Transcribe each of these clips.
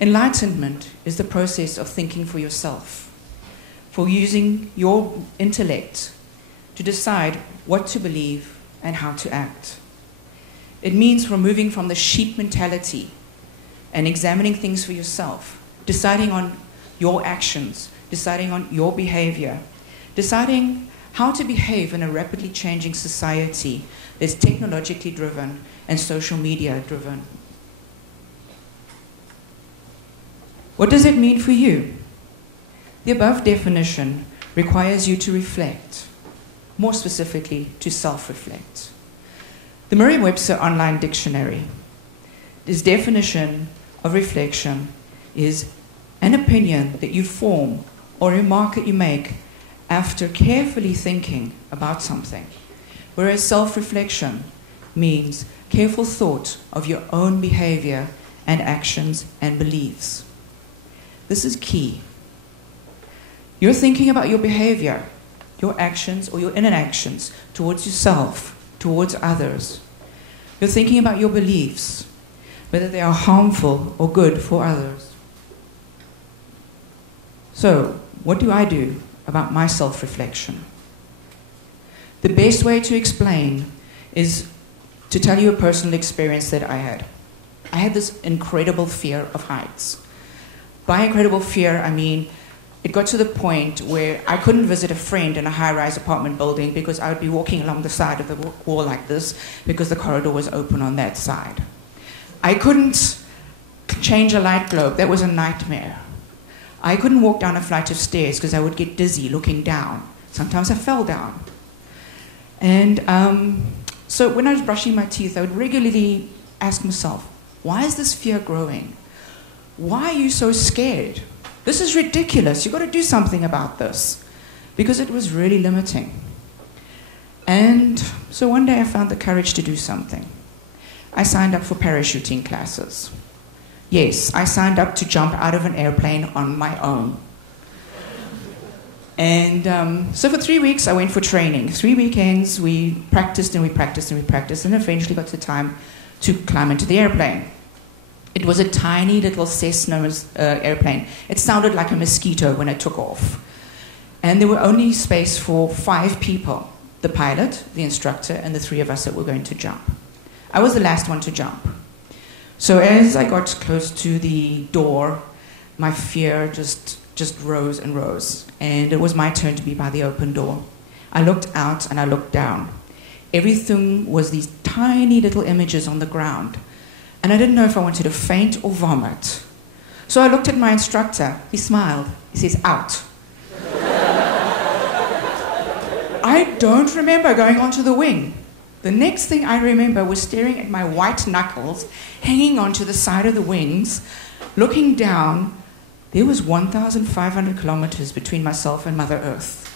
Enlightenment is the process of thinking for yourself, for using your intellect to decide what to believe and how to act. It means removing from the sheep mentality and examining things for yourself, deciding on your actions, deciding on your behavior, deciding how to behave in a rapidly changing society that's technologically driven and social media driven. What does it mean for you? The above definition requires you to reflect, more specifically, to self-reflect. The Merriam-Webster Online Dictionary, this definition of reflection is an opinion that you form or a remark that you make after carefully thinking about something, whereas self-reflection means careful thought of your own behavior and actions and beliefs. This is key. You're thinking about your behavior, your actions or your inactions towards yourself, towards others. You're thinking about your beliefs, whether they are harmful or good for others. So, what do I do about my self-reflection? The best way to explain is to tell you a personal experience that I had. I had this incredible fear of heights. By incredible fear, I mean it got to the point where I couldn't visit a friend in a high-rise apartment building because I would be walking along the side of the wall like this because the corridor was open on that side. I couldn't change a light globe. That was a nightmare. I couldn't walk down a flight of stairs because I would get dizzy looking down. Sometimes I fell down. And so when I was brushing my teeth, I would regularly ask myself, why is this fear growing? Why are you so scared? This is ridiculous. You've got to do something about this. Because it was really limiting. And so one day I found the courage to do something. I signed up for parachuting classes. Yes, I signed up to jump out of an airplane on my own. And so for 3 weeks I went for training. 3 weekends we practiced and we practiced and we practiced and eventually got to the time to climb into the airplane. It was a tiny little Cessna airplane. It sounded like a mosquito when it took off. And there were only space for 5 people, the pilot, the instructor, and the 3 of us that were going to jump. I was the last one to jump. So as I got close to the door, my fear just rose and rose. And it was my turn to be by the open door. I looked out and I looked down. Everything was these tiny little images on the ground. And I didn't know if I wanted to faint or vomit. So I looked at my instructor. He smiled. He says, out. I don't remember going onto the wing. The next thing I remember was staring at my white knuckles, hanging onto the side of the wings, looking down. There was 1,500 kilometers between myself and Mother Earth.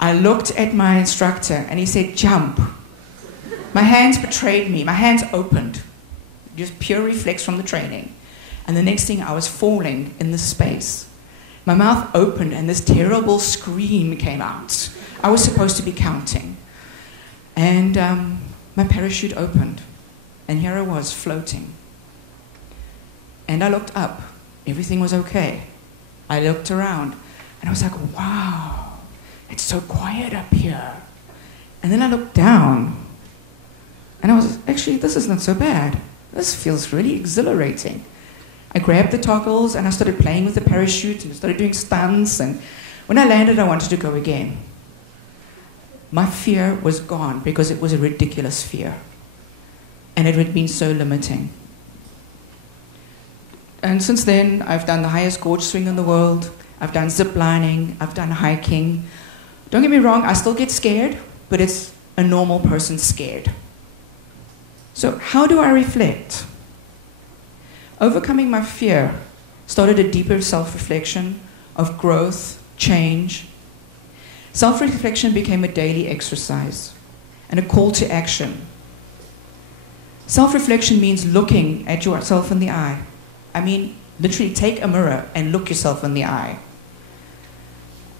I looked at my instructor and he said, jump. My hands betrayed me. My hands opened. Just pure reflex from the training. And the next thing I was falling in the space. My mouth opened and this terrible scream came out. I was supposed to be counting. And my parachute opened. And here I was floating. And I looked up. Everything was okay. I looked around. And I was like, wow, it's so quiet up here. And then I looked down. And I was, actually, this is not so bad. This feels really exhilarating. I grabbed the toggles and I started playing with the parachute and I started doing stunts. And when I landed, I wanted to go again. My fear was gone because it was a ridiculous fear. And it had been so limiting. And since then, I've done the highest gorge swing in the world. I've done zip lining. I've done hiking. Don't get me wrong, I still get scared, but it's a normal person scared. So how do I reflect? Overcoming my fear started a deeper self-reflection of growth, change. Self-reflection became a daily exercise and a call to action. Self-reflection means looking at yourself in the eye. I mean, literally take a mirror and look yourself in the eye.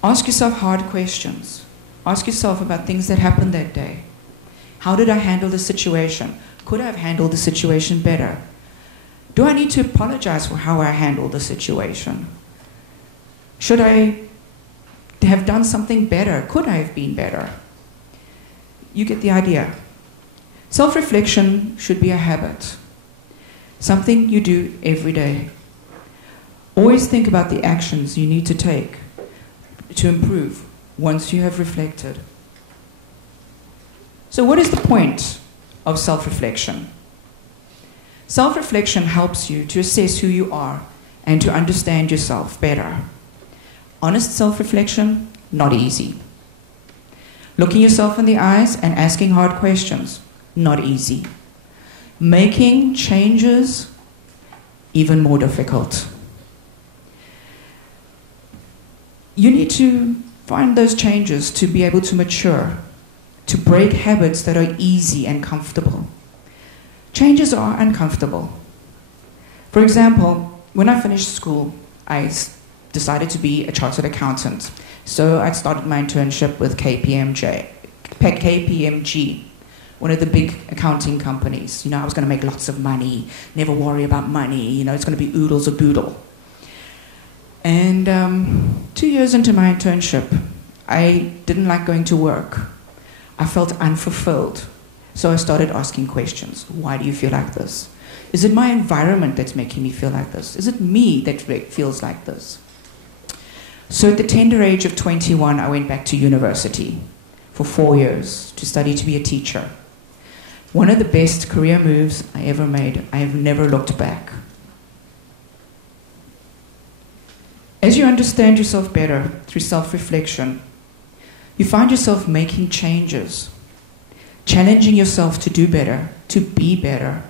Ask yourself hard questions. Ask yourself about things that happened that day. How did I handle the situation? Could I have handled the situation better? Do I need to apologize for how I handled the situation? Should I have done something better? Could I have been better? You get the idea. Self-reflection should be a habit, something you do every day. Always think about the actions you need to take to improve once you have reflected. So what is the point of self-reflection? Self-reflection helps you to assess who you are and to understand yourself better. Honest self-reflection, not easy. Looking yourself in the eyes and asking hard questions, not easy. Making changes, even more difficult. You need to find those changes to be able to mature, to break habits that are easy and comfortable. Changes are uncomfortable. For example, when I finished school, I decided to be a chartered accountant. So I started my internship with KPMG, one of the big accounting companies. I was going to make lots of money, never worry about money, it's going to be oodles or boodle. And 2 years into my internship, I didn't like going to work. I felt unfulfilled. So I started asking questions. Why do you feel like this? Is it my environment that's making me feel like this? Is it me that feels like this? So at the tender age of 21, I went back to university for 4 years to study to be a teacher. One of the best career moves I ever made. I have never looked back. As you understand yourself better through self-reflection, you find yourself making changes, challenging yourself to do better, to be better.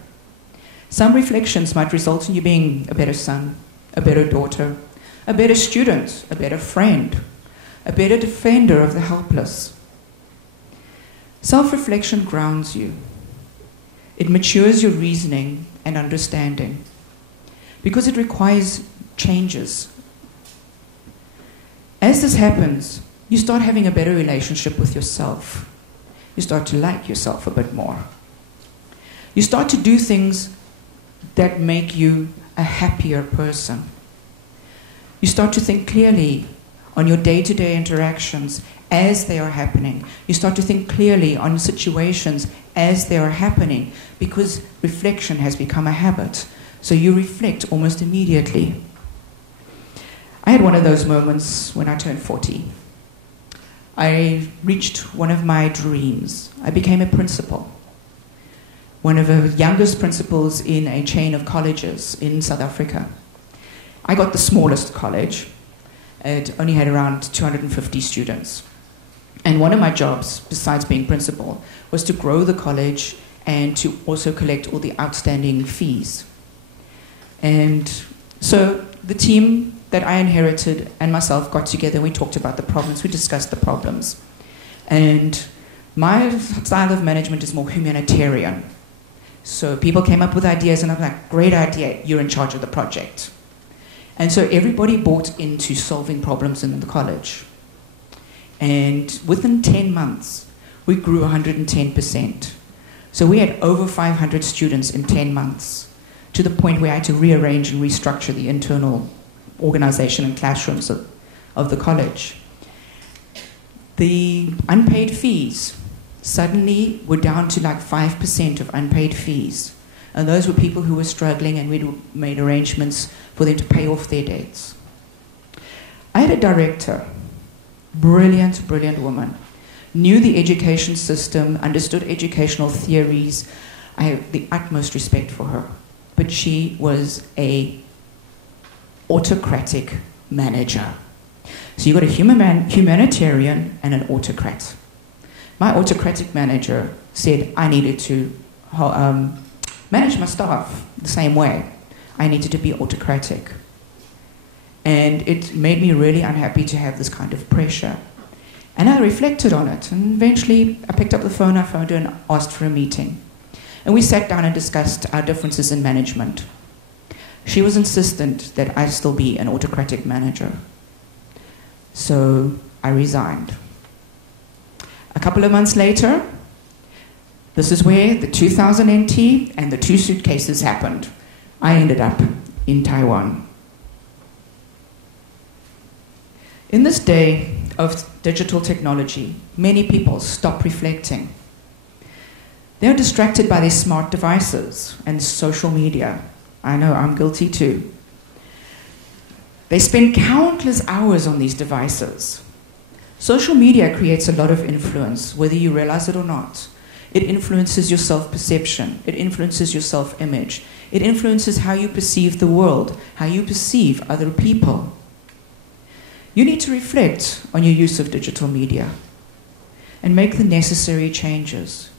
Some reflections might result in you being a better son, a better daughter, a better student, a better friend, a better defender of the helpless. Self-reflection grounds you. It matures your reasoning and understanding because it requires changes. As this happens, you start having a better relationship with yourself. You start to like yourself a bit more. You start to do things that make you a happier person. You start to think clearly on your day-to-day interactions as they are happening. You start to think clearly on situations as they are happening because reflection has become a habit. So you reflect almost immediately. I had one of those moments when I turned 40. I reached one of my dreams. I became a principal. One of the youngest principals in a chain of colleges in South Africa. I got the smallest college. It only had around 250 students. And one of my jobs, besides being principal, was to grow the college and to also collect all the outstanding fees. And so the team that I inherited and myself got together and we talked about the problems, we discussed the problems. And my style of management is more humanitarian. So people came up with ideas and I'm like, great idea, you're in charge of the project. And so everybody bought into solving problems in the college. And within 10 months, we grew 110%. So we had over 500 students in 10 months, to the point where I had to rearrange and restructure the internal organization and classrooms of the college. The unpaid fees suddenly were down to like 5% of unpaid fees. And those were people who were struggling, and we'd made arrangements for them to pay off their debts. I had a director, brilliant, brilliant woman, knew the education system, understood educational theories. I have the utmost respect for her. But she was a autocratic manager. So you've got a humanitarian and an autocrat. My autocratic manager said I needed to manage my staff the same way. I needed to be autocratic. And it made me really unhappy to have this kind of pressure. And I reflected on it. And eventually I picked up the phone, I phoned her and asked for a meeting. And we sat down and discussed our differences in management. She was insistent that I still be an autocratic manager. So I resigned. A couple of months later, this is where the 2000 NT and the 2 suitcases happened. I ended up in Taiwan. In this day of digital technology, many people stop reflecting. They're distracted by their smart devices and social media. I know, I'm guilty too. They spend countless hours on these devices. Social media creates a lot of influence, whether you realize it or not. It influences your self-perception. It influences your self-image. It influences how you perceive the world, how you perceive other people. You need to reflect on your use of digital media and make the necessary changes.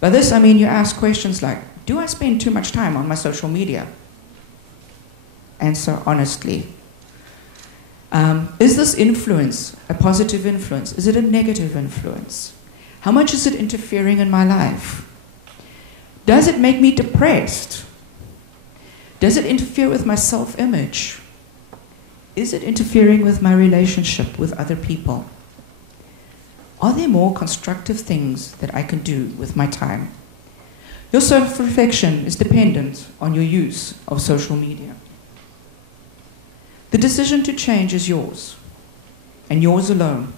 By this, I mean you ask questions like, do I spend too much time on my social media? Answer honestly. Is this influence a positive influence? Is it a negative influence? How much is it interfering in my life? Does it make me depressed? Does it interfere with my self-image? Is it interfering with my relationship with other people? Are there more constructive things that I can do with my time? Your self-reflection is dependent on your use of social media. The decision to change is yours, and yours alone.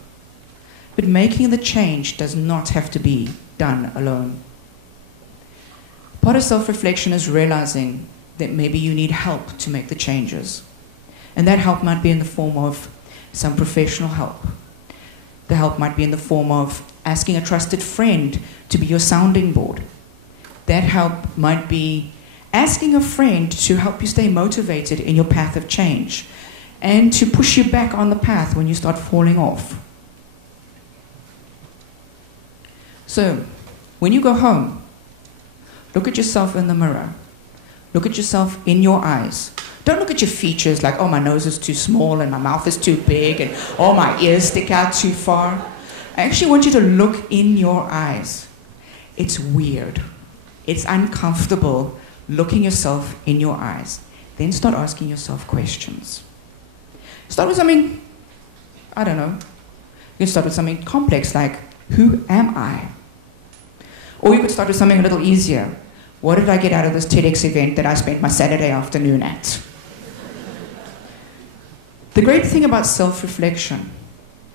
But making the change does not have to be done alone. Part of self-reflection is realizing that maybe you need help to make the changes. And that help might be in the form of some professional help. The help might be in the form of asking a trusted friend to be your sounding board. That help might be asking a friend to help you stay motivated in your path of change and to push you back on the path when you start falling off. So, when you go home, look at yourself in the mirror. Look at yourself in your eyes. Don't look at your features like, oh, my nose is too small and my mouth is too big and oh, my ears stick out too far. I actually want you to look in your eyes. It's weird. It's uncomfortable looking yourself in your eyes. Then start asking yourself questions. Start with something, I don't know. You can start with something complex like, who am I? Or you could start with something a little easier. What did I get out of this TEDx event that I spent my Saturday afternoon at? The great thing about self-reflection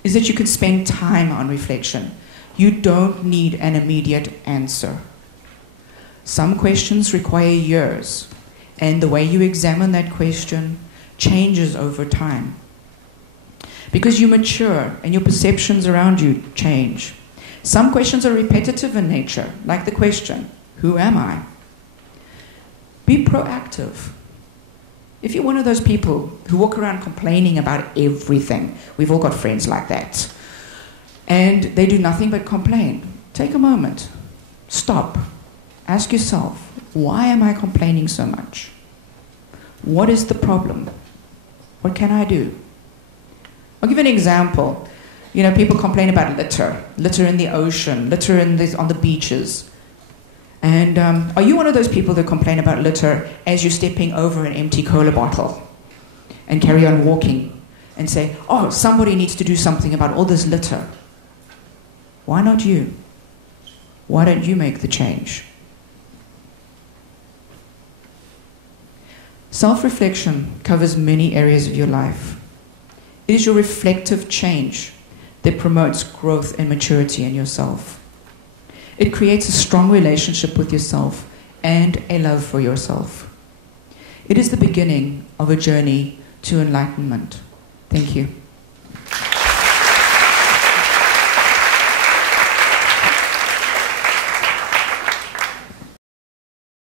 is that you can spend time on reflection. You don't need an immediate answer. Some questions require years, and the way you examine that question changes over time. Because you mature and your perceptions around you change. Some questions are repetitive in nature, like the question, who am I? Be proactive. If you're one of those people who walk around complaining about everything, we've all got friends like that, and they do nothing but complain, take a moment. Stop. Ask yourself, why am I complaining so much? What is the problem? What can I do? I'll give you an example. You know, people complain about litter. Litter in the ocean, litter on the beaches. And are you one of those people that complain about litter as you're stepping over an empty cola bottle and carry on walking and say, oh, somebody needs to do something about all this litter? Why not you? Why don't you make the change? Self-reflection covers many areas of your life. It is your reflective change that promotes growth and maturity in yourself. It creates a strong relationship with yourself and a love for yourself. It is the beginning of a journey to enlightenment. Thank you.